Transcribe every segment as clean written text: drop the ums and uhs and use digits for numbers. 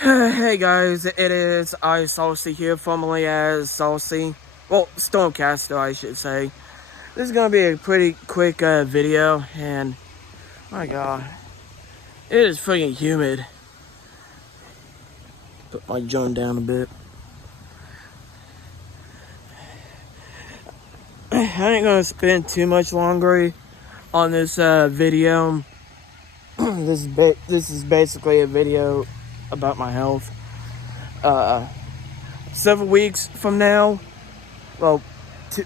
Hey guys, it is I Saucy here, formerly as Saucy. Well, Stormcaster, I should say. This is gonna be a pretty quick video, and my god, it is freaking humid. Put my joint down a bit. I ain't gonna spend too much longer on this video. This is basically a video about my health. Several weeks from now, well, two,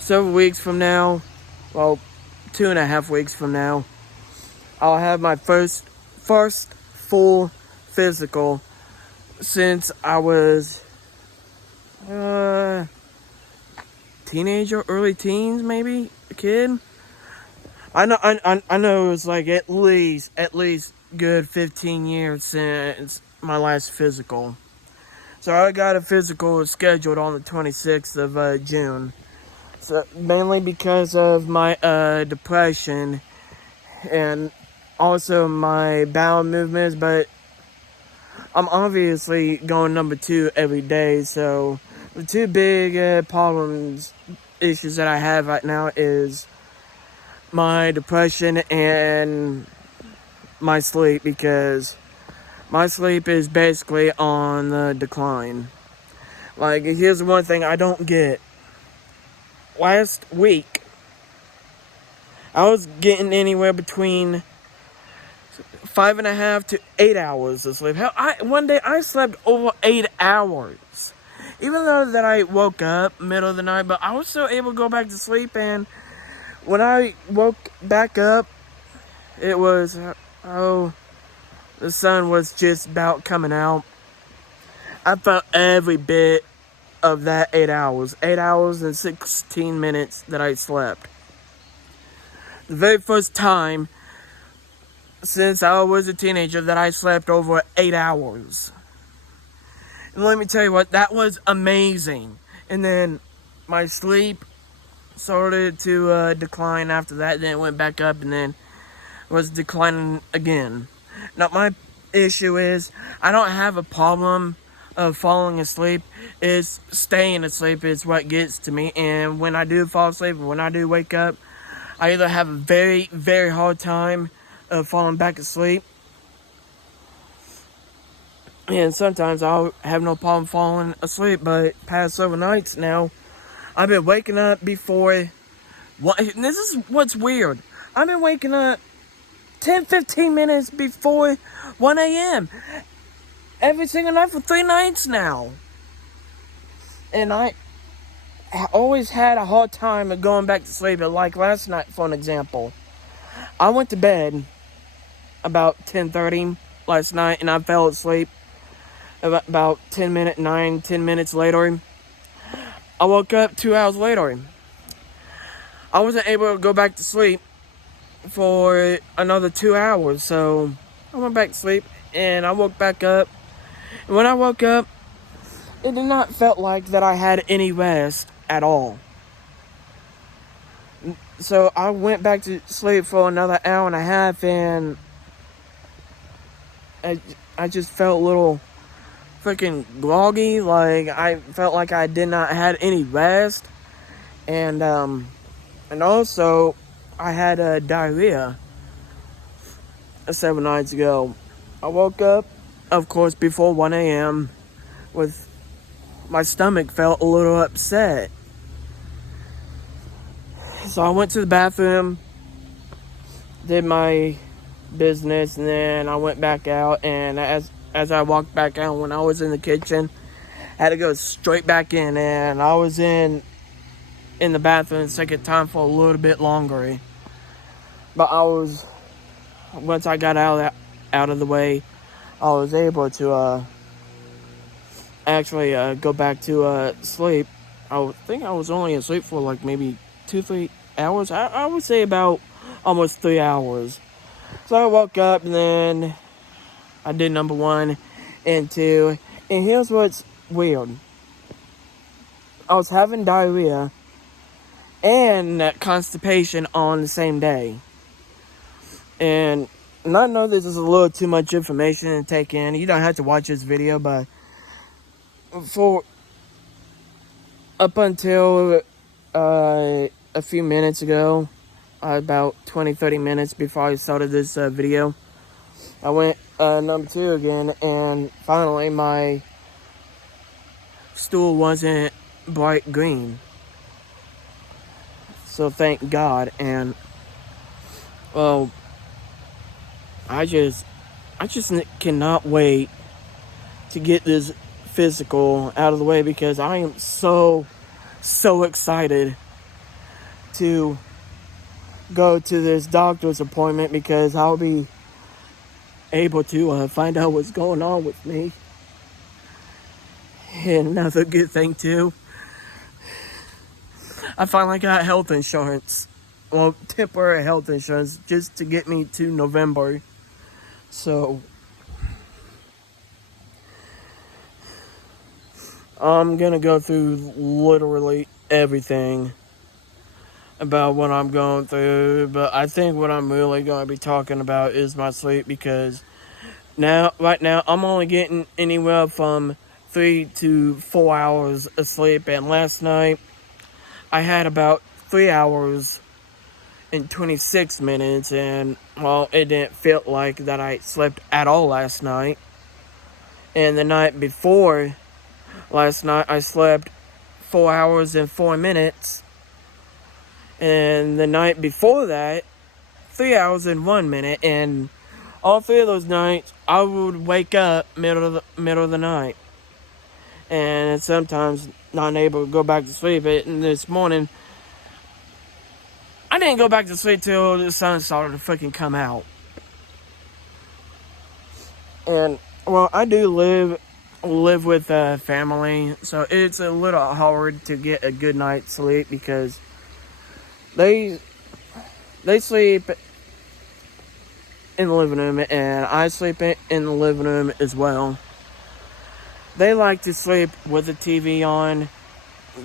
several weeks from now, well, 2.5 weeks from now, I'll have my first full physical since I was teenager, early teens, maybe a kid. I know it was like at least good 15 years since my last physical. So I got a physical scheduled on the 26th of June. So mainly because of my depression and also my bowel movements, but I'm obviously going number 2 every day. So the two big issues that I have right now is my depression and my sleep, because my sleep is basically on the decline. Like, here's the one thing I don't get. Last week, I was getting anywhere between 5.5 to 8 hours of sleep. Hell, one day I slept over 8 hours. Even though that I woke up middle of the night, but I was still able to go back to sleep. And when I woke back up, it was, the sun was just about coming out. I felt every bit of that 8 hours. 8 hours and 16 minutes that I slept. The very first time since I was a teenager that I slept over 8 hours. And let me tell you what, that was amazing. And then my sleep started to decline after that. Then it went back up and then was declining again. Now, my issue is I don't have a problem of falling asleep. It's staying asleep is what gets to me. And when I do fall asleep, when I do wake up, I either have a very, very hard time of falling back asleep, and sometimes I'll have no problem falling asleep. But past several nights now, I've been waking up before. This is what's weird. I've been waking up 10-15 minutes before 1 a.m. every single night for 3 nights now. And I always had a hard time of going back to sleep. Like last night, for an example, I went to bed about 10:30 last night, and I fell asleep about 10 minutes later. I woke up 2 hours later. I wasn't able to go back to sleep for another 2 hours, so I went back to sleep, and I woke back up. And when I woke up, it did not felt like that I had any rest at all. So I went back to sleep for another hour and a half, and I just felt a little freaking groggy. Like, I felt like I did not had any rest, and also I had diarrhea 7 nights ago. I woke up, of course, before 1 a.m. with my stomach felt a little upset. So I went to the bathroom, did my business, and then I went back out. And as I walked back out, when I was in the kitchen, I had to go straight back in, and I was in the bathroom the second time for a little bit longer. But once I got out of the way, I was able to actually go back to sleep. I think I was only asleep for like maybe 2-3 hours. I would say about almost 3 hours. So I woke up, and then I did number 1 and 2. And here's what's weird. I was having diarrhea and constipation on the same day. And and I know this is a little too much information to take in. You don't have to watch this video, but for up until a few minutes ago, about 20-30 minutes before I started this video, I went number 2 again, and finally my stool wasn't bright green. So thank God. And well, I just cannot wait to get this physical out of the way, because I am so excited to go to this doctor's appointment, because I'll be able to find out what's going on with me. And another good thing too, I finally got health insurance. Well, temporary health insurance, just to get me to November. So I'm gonna go through literally everything about what I'm going through, but I think what I'm really going to be talking about is my sleep, because right now I'm only getting anywhere from 3 to 4 hours of sleep, and last night I had about 3 hours and 26 minutes, and well, it didn't feel like that I slept at all last night. And the night before last night I slept 4 hours and 4 minutes. And the night before that, 3 hours and 1 minute. And all 3 of those nights, I would wake up middle of the night, and sometimes not able to go back to sleep. And this morning, I didn't go back to sleep till the sun started to freaking come out. And well, I do live with family, so it's a little hard to get a good night's sleep, because they sleep in the living room, and I sleep in the living room as well. They like to sleep with the TV on,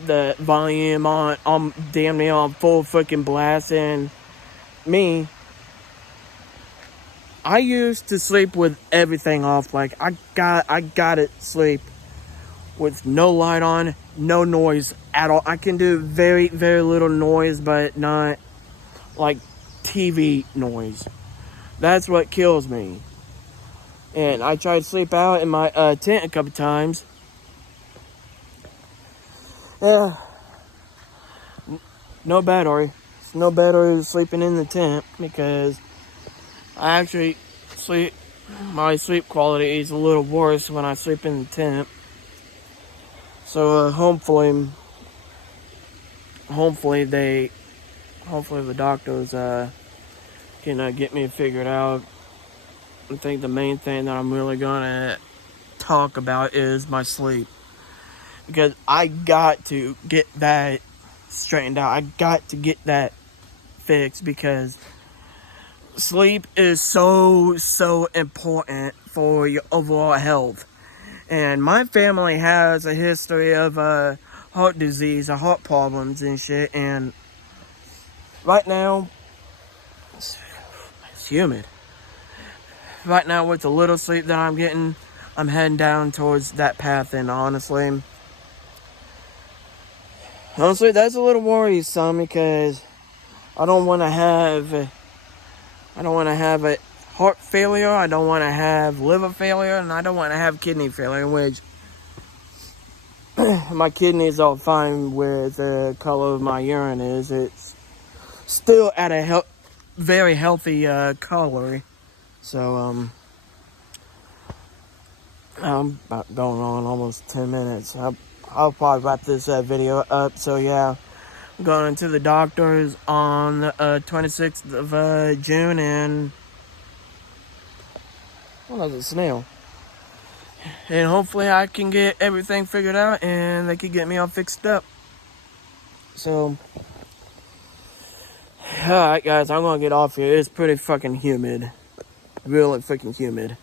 the volume on damn near on full freaking blast. And me, I used to sleep with everything off. Like I gotta sleep with no light on, no noise at all. I can do very little noise, but not like TV noise. That's what kills me. And I tried to sleep out in my tent a couple times. Yeah, no battery. It's no better sleeping in the tent, because I actually my sleep quality is a little worse when I sleep in the tent. So hopefully the doctors can get me figured out. I think the main thing that I'm really gonna talk about is my sleep, because I got to get that straightened out. I got to get that fixed, because sleep is so important for your overall health. And my family has a history of heart disease, heart problems and shit. And right now, it's humid. Right now, with the little sleep that I'm getting, I'm heading down towards that path. And honestly, that's a little worrisome, because I don't want to have a heart failure, I don't want to have liver failure, and I don't want to have kidney failure, which my kidneys are fine with the color of my urine is. It's still at a very healthy color. So I'm about going on almost 10 minutes. I'll probably wrap this video up. So yeah, I'm going to the doctor's on the 26th of June, and well, that's a snail. And hopefully I can get everything figured out, and they can get me all fixed up. So, alright guys, I'm gonna get off here. It's pretty fucking humid. Really fucking humid.